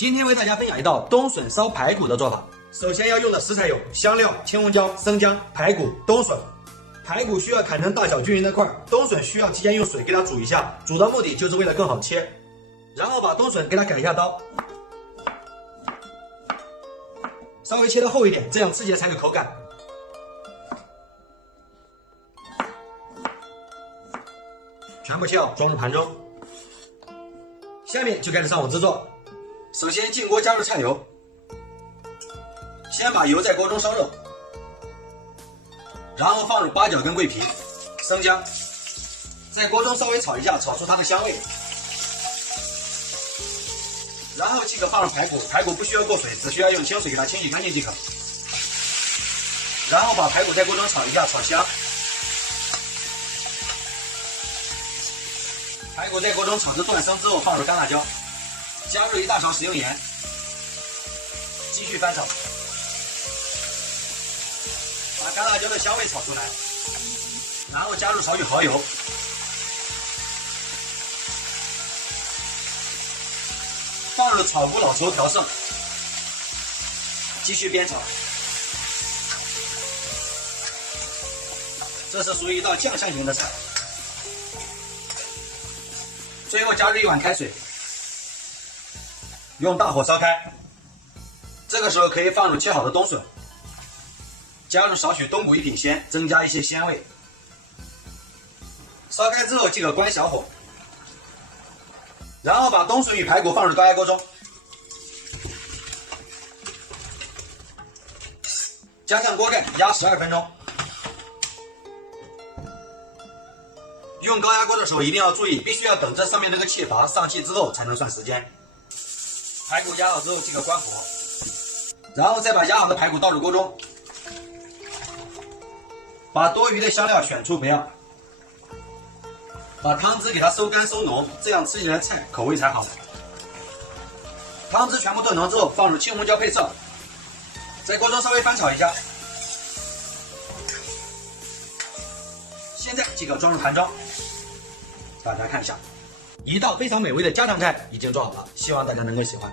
今天为大家分享一道冬笋烧排骨的做法。首先要用的食材有香料、青红椒、生姜、排骨、冬笋。排骨需要砍成大小均匀的块，冬笋需要提前用水给它煮一下，煮的目的就是为了更好切。然后把冬笋给它改一下刀，稍微切的厚一点，这样吃起来才有口感。全部切好，装入盘中。下面就开始上火制作。首先进锅加入菜油，先把油在锅中烧热，然后放入八角跟桂皮、生姜，在锅中稍微炒一下，炒出它的香味。然后即可放入排骨，排骨不需要过水，只需要用清水给它清洗干净即可。然后把排骨在锅中炒一下，炒香。排骨在锅中炒至断生之后，放入干辣椒，加入1大勺食用盐，继续翻炒，把干辣椒的香味炒出来，然后加入少许蚝油，放入炒菇、老抽调盛，继续煸炒。这是属于一道酱香型的菜。最后加入1碗开水，用大火烧开。这个时候可以放入切好的冬笋，加入少许冬菇一品鲜，增加一些鲜味。烧开之后即可关小火，然后把冬笋与排骨放入高压锅中，加上锅盖压12分钟。用高压锅的时候一定要注意，必须要等这上面那个气阀上气之后才能算时间。排骨压好之后即可关火，然后再把压好的排骨倒入锅中，把多余的香料选出不要，把汤汁给它收干收浓，这样吃起来菜口味才好。汤汁全部炖浓之后，放入青红椒配色，在锅中稍微翻炒一下。现在即可装入盘中，大家看一下，一道非常美味的家常菜已经做好了，希望大家能够喜欢。